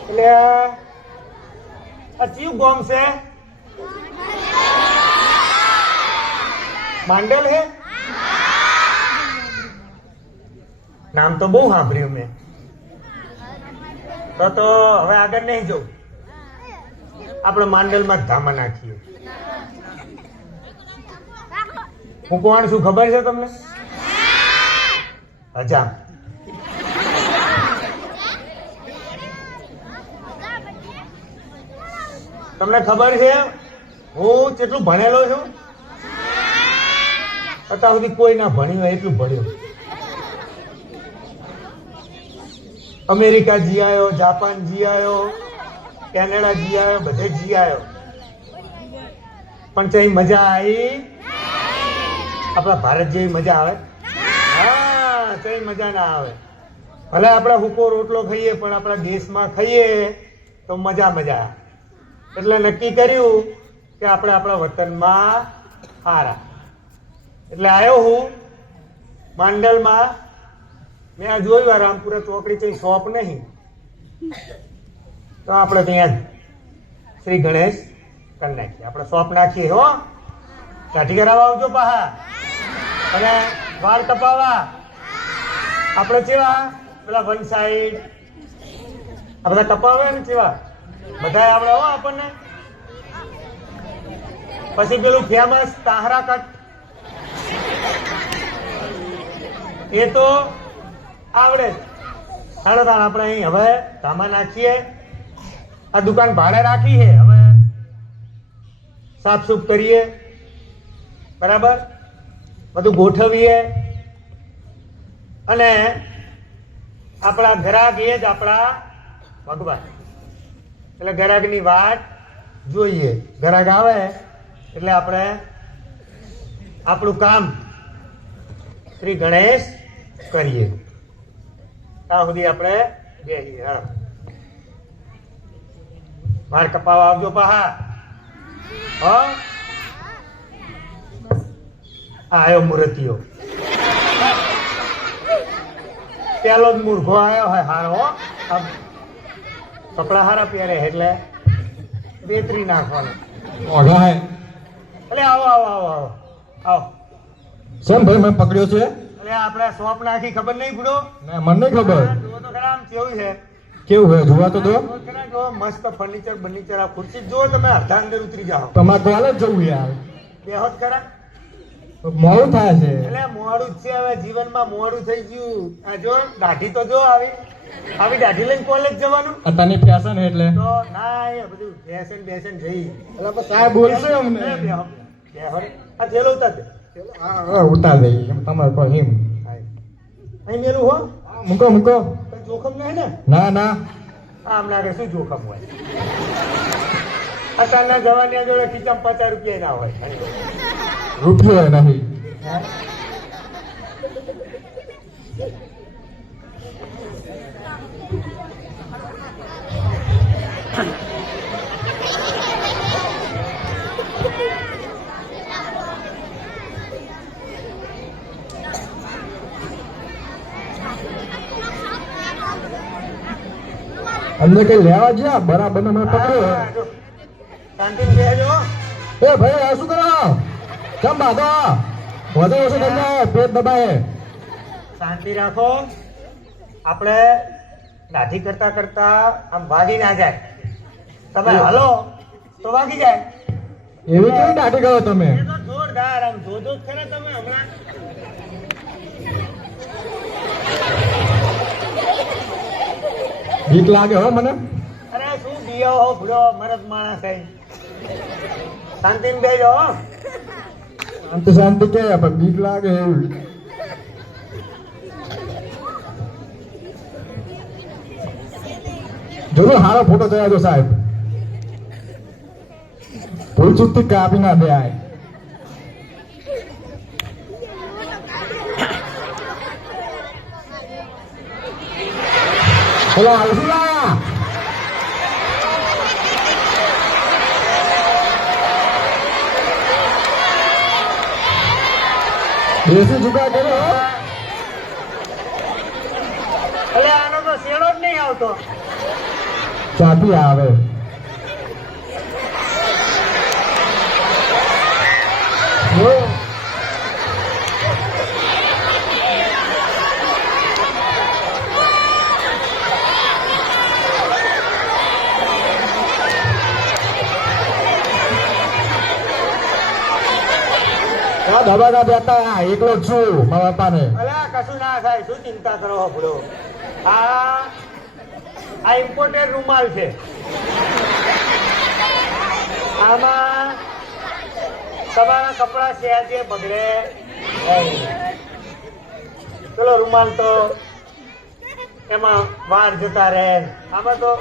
એટલે આ શિવ ગોમ છે? માંડલ હે? નામ તો બહુ સાંભળ્યું મેં. તો તો હવે આગળ નહીં જવું. આપણે માંડલમાં જ ધામા નાખીએ. હું કોણ છું ખબર છે તમને? હજામ તમને ખબર છે, હું કેટલું ભણેલો છું, અત્યાર સુધી કોઈ ના ભણ્યું હોય, એટલું ભણ્યું. અમેરિકા જી આવ્યો જાપાન જી આવ્યો કેનેડા જી આવ્યો બધે જી આવ્યો પણ ત્યાં મજા આવી? આપણા ભારત જેવી મજા આવે? ત્યાં મજા ના આવે. ભલે આપણે હુકો રોટલો ખાઈએ, પણ આપણા દેશમાં ખાઈએ તો મજા મજા એટલે નક્કી કર્યું કે આપણે આપણા વતનમાં હારા. એટલે આવ્યો હું માંડલમાં. મેં આ જોયું આ રામપુરા ચોકડી કઈ શોપ નહીં. તો આપણે ત્યાં શ્રી ગણેશ કરી નાખીએ. આપણે શોપ નાખીએ, હો. કાઠી કરાવવા આવજો પાહા. અને વાળ કપાવા આપણે કેવા? પેલા વન સાઈડ આ બધા કપાવે ને કેવા? બધા આવડે હો આપણને. પછી પેલું ફેમસ તાહરા કટ. એ તો આવડે. હાલો તાણ આપણે અહીં હવે ધામા નાખીએ. આ દુકાન ભાડે રાખી છે. હવે સાફ સૂફ કરીએ. બરાબર? બધું ગોઠવીએ. અને આપણા ગ્રાહક એ જ આપણા ભગવાન. એટલે ગ્રાહકની વાત જોઈએ. ગ્રાહક આવે એટલે આપણે આપણું કામ શ્રી ગણેશ કરીએ. ત્યાં સુધી આપણે બેસીએ હા માર કપાવા આવજો પહા હા? આયો મૂર્તિઓ. પેલો જ મૂર્ખો આવ્યો હોય હારો કપડા હારા પહેરે એટલે વેતરી નાખવાનું. ઓઢા હે. એટલે આવો આવો આવો આવો. આવો. શેમ ભાઈ મેં પકડ્યો છે? એટલે આપણે શોપ નાખી ખબર નહીં પડો? ના મને નહીં ખબર. જુઓ તો ખરા આમ કેવું છે? કેવું છે? જોવા તો દો મસ્ત ફર્નિચર બર્નિચર આ ખુરશી જો તમે અડધા અંદર ઉતરી જાઓ. તમારે કોલે જ જવું યાર. બેહોત ખરા. મોડું થાય છે. એટલે મોડું જ છે હવે જીવનમાં મોડું થઈ ગયું. આ જો દાઢી તો જો આવી. આવી દાઢી લઈને કોલેજ જવાનું. અત્યારની ફેશન એટલે. તો ના એ બધું ફેશન બેસન જઈ એટલે બસ સાહેબ બોલશે અમને. આ જેલો ઉતાર દે. હા, હા, ઉતાર એમ તમારે પર હિમ અહીં મેલું હો. હા, મૂકો મૂકો. જોખમ નહીં ને? ના ના. આમ લાગે શું જોખમ હોય? અત્યારના જવાની જોડે ખીચામાં પચાસ રૂપિયા ના હોય. રૂપિયો નહીં અંદર કઈ લેવા ગયા બરાબર ને મેં પકડ્યો હા, જો. શાંતિથી બેસજો એ ભાઈ આ શું કરો કેમ બાધો વધુ ઓછું તમને પેટ દબાય. શાંતિ રાખો. આપણે દાઢી કરતા કરતા આમ વાગી ના જાય. તમે હલો તો વાગી જાય. એવી કેવી દાઢી કરો તમે? તો જોરદાર આમ જોજો ખરા તમે હમણાં. બીક લાગે હો મને. અરે શું ગયો હો ભૂલો મરદ માણસ શાંતિ શાંતિથી બેસજો હો. શાંતિ શાંતિ કે પણ બીક લાગે એવું જરૂર હારો ફોટો થયા તો સાહેબ ભૂલ ચૂકથી કાપી ના દે આય બોલો દેશી જુગા કરો એટલે આનો તો શેડો જ નહીં આવતો. ચાબી આવે. ધબાકા બેઠા એકલો જ છું મારા બાપાને. અલા કશું ના થાય શું ચિંતા કરો હપડો આ આ ઇમ્પોર્ટેડ રૂમાલ છે. આમાં તમારા કપડા સહેજે બગડે. ચલો રૂમાલ તો એમાં વાર જતા રહે. આમાં તો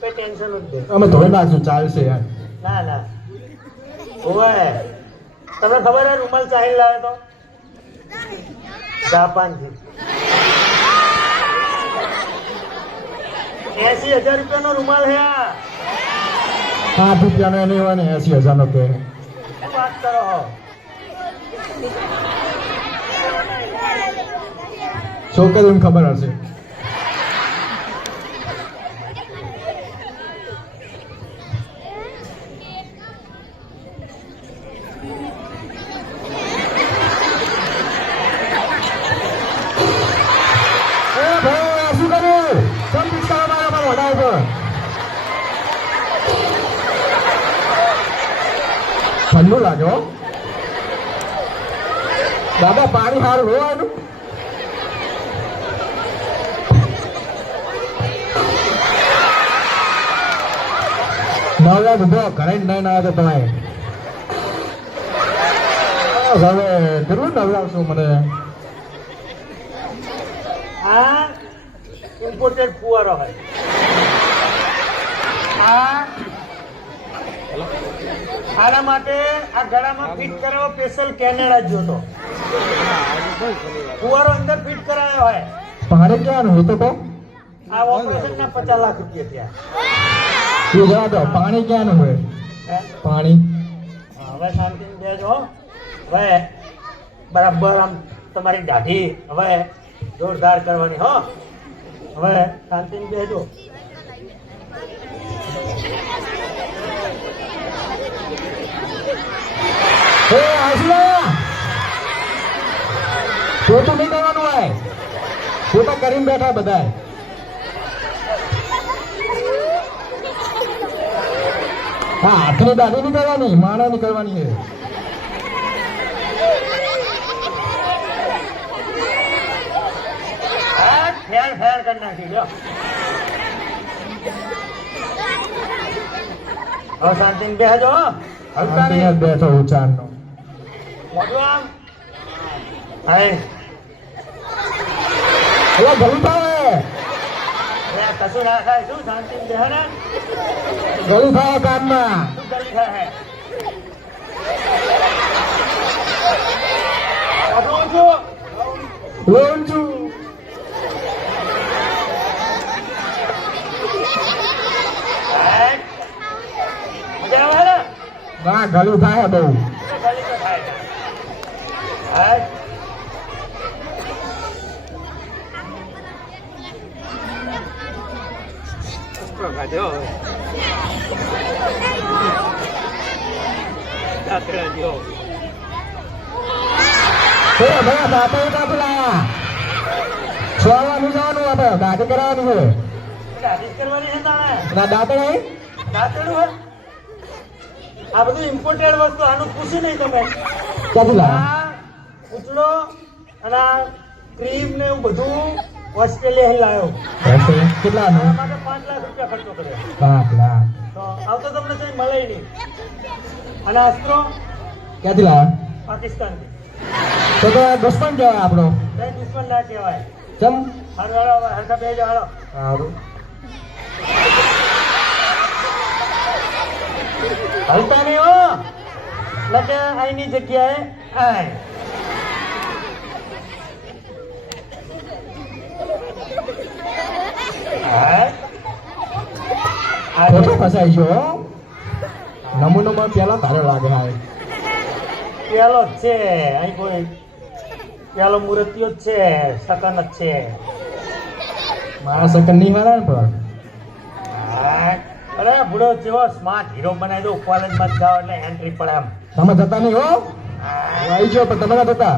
કઈ ટેન્શન જ નહીં. અમે ધોઈ નાખશું ચાલશે યાર. ના ના. ઓવે તમને ખબર હે રૂમાલ ચાહી લાવે તો? જાપાનથી. એસી હજાર રૂપિયાનો રૂમાલ હે આ. આઠ રૂપિયાનો એની હોય ને એસી હજારનો કે. વાત કરો છોકરીઓને ખબર હશે. ઠંડુ લાગે હો. દાદા, પાણી સારું હોવાનું નવરા ઊભો નહીં ના તો તમે હવે, કેટલું નવરાવશું મને? આ ઇમ્પોર્ટેડ ફુવારો હોય. આ આના માટે આ ગળામાં ફિટ કરાવો સ્પેશિયલ કેનેડા જ જોતો કુવારો અંદર ફિટ કરાયો હોય. પાણી ક્યાં હોય તો આ ઓપરેશન ના પચાસ લાખ રૂપિયા થયા. જવા દો. પાણી ક્યાં હોય? પાણી. હવે શાંતિ બેજો. હવે બરાબર આમ તમારી દાઢી હવે જોરદાર કરવાની હો. હવે શાંતિ બેજો. એ આસલા નહીં કરવાનું હોય. પોતા કરીને બેઠા બધા હા હાથની દાઢી નહીં કરવાની માણા ની કરવાની છે ફેર ફેર કરી નાખી લ્યો. હવે શાંતિ હો. હલકા શાંતિને જ નહીં બેઠો ઉચારનો મોઢું આમ હાય એટલે ગલું થાય અરે આ કશું ના થાય શું શાંતિ બેહે ને ગલું થાય કામમાં શું કરી થાય મોઢું ઊંચું. લોન છું હાય. મજા આવે ને ના ગલું થાય બહુ ખાલી તો થાય હાય. એ ભાઈ દાંતે ઉતા પેલા સોવાનું જવાનું આપણે દાંતે કરાવવાનું છે દાઢી જ કરવાની છે તાણે ના દાંતે હે દાંતેડું હે? આ બધું ઇમ્પોર્ટેડ વસ્તુ આનું પૂછ્યું નહીં તમે. ક્યાંથી લાવ્યા? આ અને આ ક્રીમ ને એવું બધું ઓસ્ટ્રેલિયા લાવ્યો કેટલા કેટલાનું? માટે પાંચ લાખ રૂપિયા ખર્ચો કર્યો. પાંચ લાખ. તો આવતો તમને કઈ મળે નહીં. અને અસ્ત્રો ક્યાંથી લાવ્યા? પાકિસ્તાન તો તો દુશ્મન કહેવાય આપણો. કઈ દુશ્મન ના કહેવાય. ચમ? હર હરખા બે હાલો. સારું હલતા નહીં હો. એટલે અહીંની જગ્યાએ આય. ખોટો ફસાઈ ગયો. નમૂનામાં પેલા તારે લાગે હા પેલો જ છે. અહીં કોઈ પેલો મૂર્તિઓ જ છે. સકન જ છે. મારા સેકન્ડ નહીં મારા ને પણ. અરે બુડો જેવો સ્માર્ટ હીરો બનાવી દઉં કોલેજમાં જાઓ એટલે એન્ટ્રી પડે એમ. તમે જતા નહીં હો. આવી ગયો પણ તમે ના જતા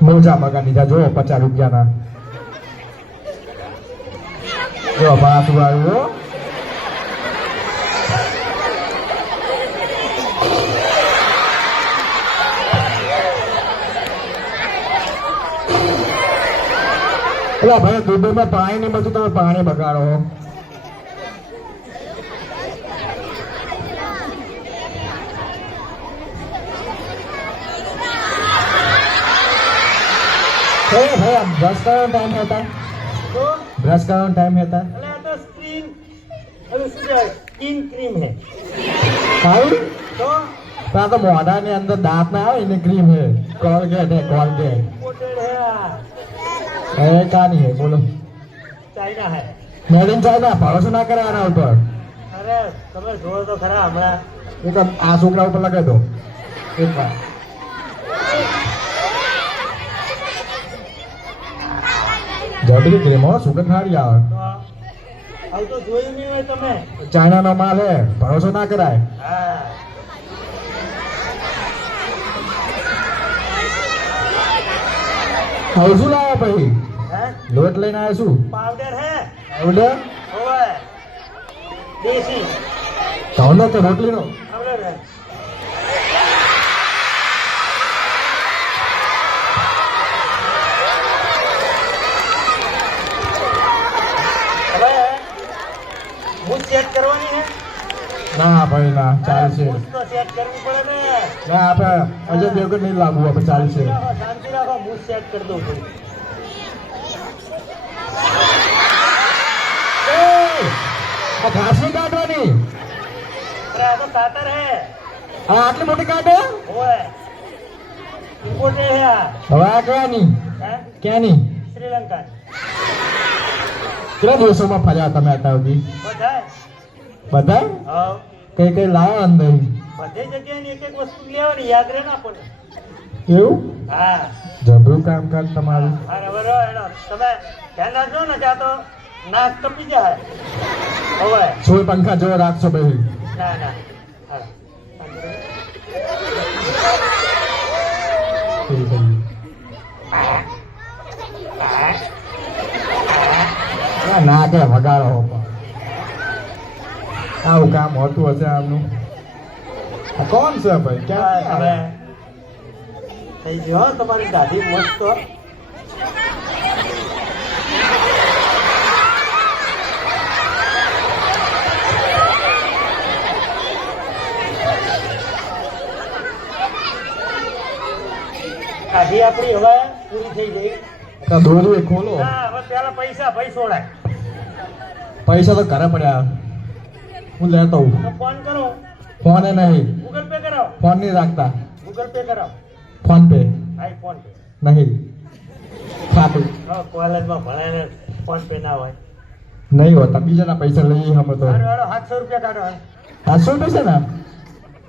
મોજા મગા લીધા જો પચાસ રૂપિયાના. જો પાછું આવ્યું એટલે ભાઈ દુબઈમાં પાણી નહીં મળતું તમે પાણી બગાડો બ્રશ કરવાનો ટાઈમ હતા. બ્રશ કરવાનો ટાઈમ હતા. સ્કિન ક્રીમ હે. સારું તો? તો આ તો મોઢાની અંદર દાંત ના આવે એની ક્રીમ હે. કોલગેટ હે કોલગેટ. આ એ હે બોલો. ચાઇના હે. મેડ ઇન ચાઇના ભરોસો ના કરે આના ઉપર. અરે તમે જોવો તો ખરા હમણાં. એ તો આ છોકરા ઉપર લગાવી દો. એક વાર. જબરી ક્રીમ હો સુગંધ સારી આવે. તો આવું તો જોયું નહીં હોય તમે. ચાઇનાનો માલ હે ભરોસો ના કરાય. હા. હવે શું લાવ્યા પછી? લોટ લઈને આવ્યા શું? પાવડર હે? આવડે ઓવે દેશી. ઘઉંનો કે રોટલીનો પાવડર હે. કરવાની હે? ના ભાઈ ના ચાલશે તો ચેક કરવું પડે ને. ના આપણે અજય દેવગન નહીં લાગવું આપણે ચાલશે શાંતિ રાખો, સેટ હું ચેક કરી દઉં આ ઘાસ નહીં કાઢવાની અરે આ તો કાતર હે. આ આટલી મોટી કાઢે ઓવે ઇમ્પોર્ટેડ હે હવે આ ક્યાંની? ક્યાંની? શ્રીલંકા કેટલા દિવસોમાં ફર્યા તમે અત્યાર સુધી બધા બધા હા. કઈ કઈ લાવો અંદર? બધી જગ્યાની એક એક વસ્તુ લેવાની યાદ રહે ને આપણને. એવું? હા. જબરું કામકાજ તમારું? અરે બરો એનો તમે ધ્યાન રાખજો ને ત્યાં તો નાક કપી જાય. હવે. સોય પંખા જો રાખશો ભાઈ ના ના. ના કે વગાડો. આવું કામ હોતું હશે આમનું? કોણ છે ભાઈ? ક્યાં હવે. થઈ ગયો તમારી દાઢી મસ્ત. દાઢી આપણી હવે પૂરી થઈ ગઈ. તો દોરી ખોલો. હા હવે પેલા પૈસા ભાઈ છોડાય પૈસા તો ઘરે પડ્યા. હું લેતો હું ફોન કરો. ફોને નહીં. ગૂગલ પે કરાવો ફોન નહીં રાખતા. ગૂગલ પે કરાવો ફોન પે. હા ફોન પે. નહીં. ખાતું. કોલેજમાં ભણે ફોન પે ના હોય. નહીં હોતા બીજાના પૈસા લઈ હમણાં તો. સાતસો રૂપિયા કાઢો સાતસો રૂપિયા છે ને?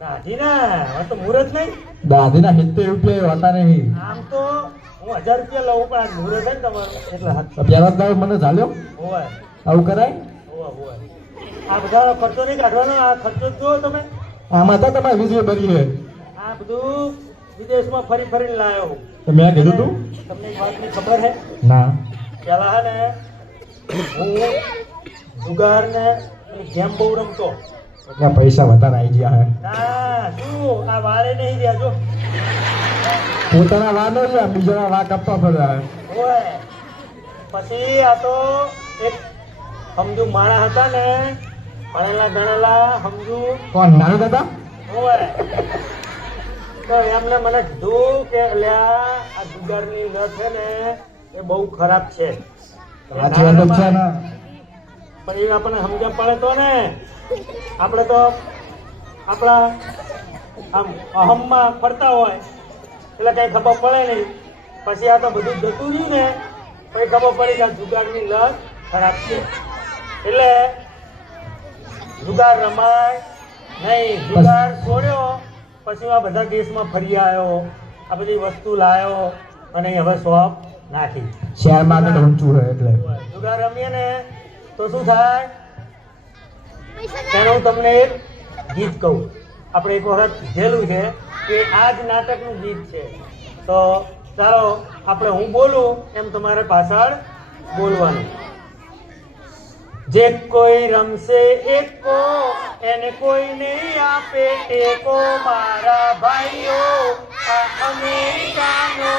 દાઢી ના હવે તો મુહૂર્ત નહીં. દાદીના સિત્તેર રૂપિયા હોતા નહીં. આમ તો હું હજાર રૂપિયા લઉં પણ આ મુહૂર્ત ને તમારો એટલે પહેલા મને ચાલ્યો હોવાય આવું કરાય? હોવા હોવાય આ બધા ખર્ચો નહીં કાઢવાનો આ ખર્ચો જુઓ તમે. આમાં તો તમારે વીજળી ભરી છે. આ બધું વિદેશમાં ફરી ફરીને લાવ્યો તો મેં કીધું તું? તમને એક વાતની ખબર છે? ના. પેલા હે ને હું જુગાર ને ગેમ બહુ રમતો. એટલે પૈસા વધારે આવી ગયા હે. ના શું આ વારે નહીં રહ્યા જો પોતાના વાર નો છે બીજાના વા કાપવા પડ્યા ઓય પછી આ તો એક સમજુ માણા હતા ને ભણેલા ગણેલા સમજુ કોણ નાનું દાદા? ઓય તો એમને મને કીધું કે અલ્યા આ જુગારની લત છે ને એ બહુ ખરાબ છે. પણ એ આપણને સમજણ પડે તો ને. આપણે તો આપણા આમ અહમમાં ફરતા હોય એટલે કઈ ખબર પડે નહીં. પછી આ તો બધું જતું રહ્યું ને પછી ખબર પડી કે જુગારની લત ખરાબ છે. એટલે જુગાર રમાય નહીં. જુગાર છોડ્યો પછી આ બધા કેસમાં ફરી આવ્યો આ બધી વસ્તુ લાવ્યો અને હવે શોપ નાખી. શેર માર્કેટ ઊંચું હોય એટલે. જુગાર રમીએ ને તો શું થાય? તેનું હું તમને એક ગીત કહું. આપણે એક વખત કીધેલું છે કે આ જ નાટકનું ગીત છે. તો ચાલો આપણે હું બોલું, એમ તમારે પાછળ બોલવાનું. જે કોઈ રમશે એકો, એને કોઈ નહીં આપે ટેકો. મારા ભાઈઓ, આ અમેરિકાનો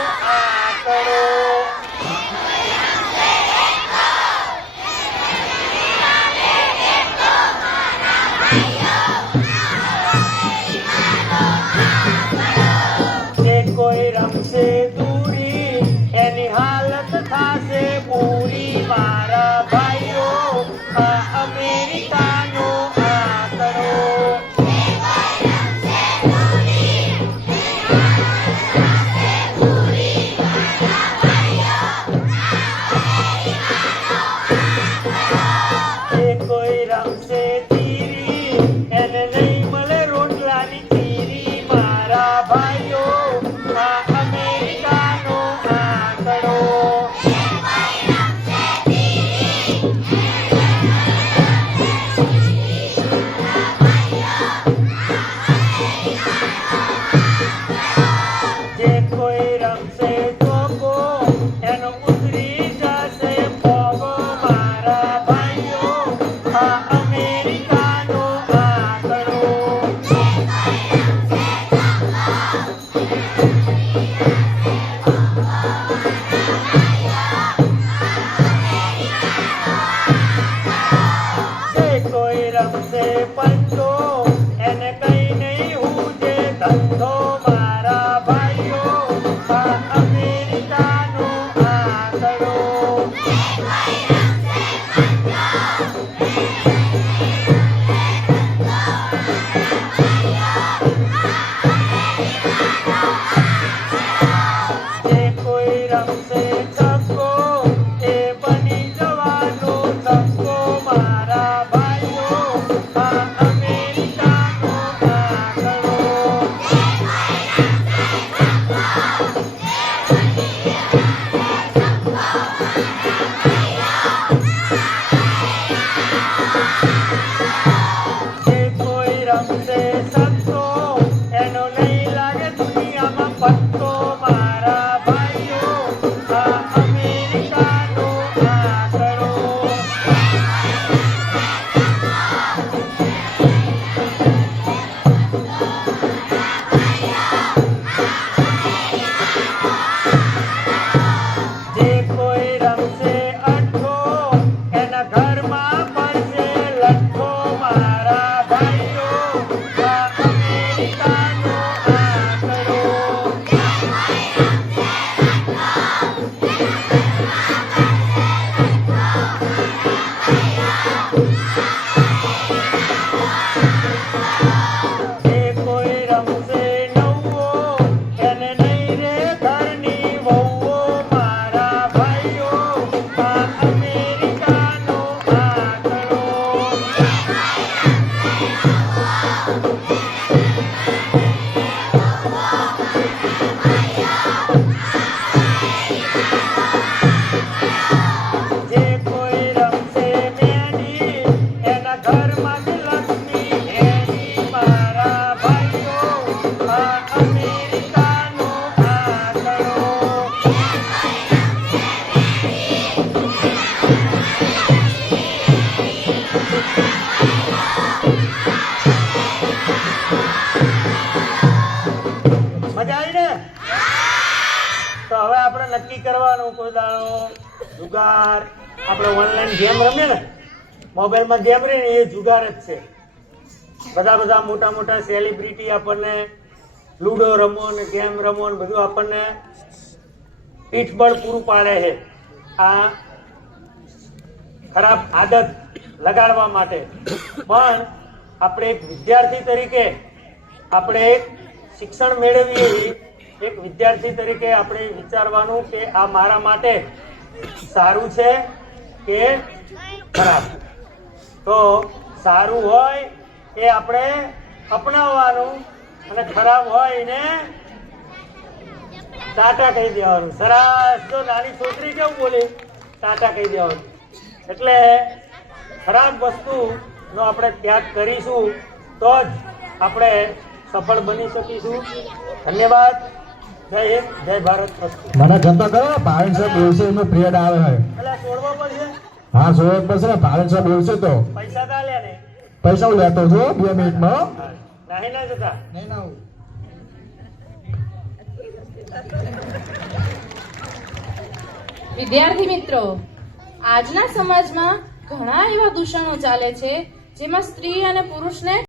જે કોઈ મોબાઈલમાં ગેમ રહી ને એ જુગાર જ છે. બધા બધા મોટા મોટા સેલિબ્રિટી આપણને લૂડો રમો ને ગેમ રમો ને બધું આપણને પીઠબળ પૂરું પાડે છે. આ ખરાબ આદત લગાડવા માટે. પણ આપણે એક વિદ્યાર્થી તરીકે આપણે એક શિક્ષણ મેળવીએ એવી એક વિદ્યાર્થી તરીકે આપણે વિચારવાનું કે આ મારા માટે સારું છે કે ખરાબ? તો સારું હોય એ આપણે અપનાવવાનું અને ખરાબ હોય એને ટાટા કહી દેવાનું. સરસ. તો નાની છોકરી કેવું બોલી? ટાટા કહી દેવાનું. એટલે ખરાબ વસ્તુનો આપણે ત્યાગ કરીશું તો જ આપણે સફળ બની શકીશું. ધન્યવાદ. જય હિન્દ. જય ભારત. મને જનતા કરો. ભાવિન સાહેબ દિવસે એમનો પિરિયડ આવે. છે એટલે છોડવો પડશે. હા જોવા બસ ને ભાવિન સાહેબ બોલશે તો. પૈસા તા લે ને? પૈસા હું લેતો છું બે મિનિટમાં નહીં ના જતા? વિદ્યાર્થી મિત્રો આજના સમાજમાં ઘણા એવા દૂષણો ચાલે છે જેમાં સ્ત્રી અને પુરુષને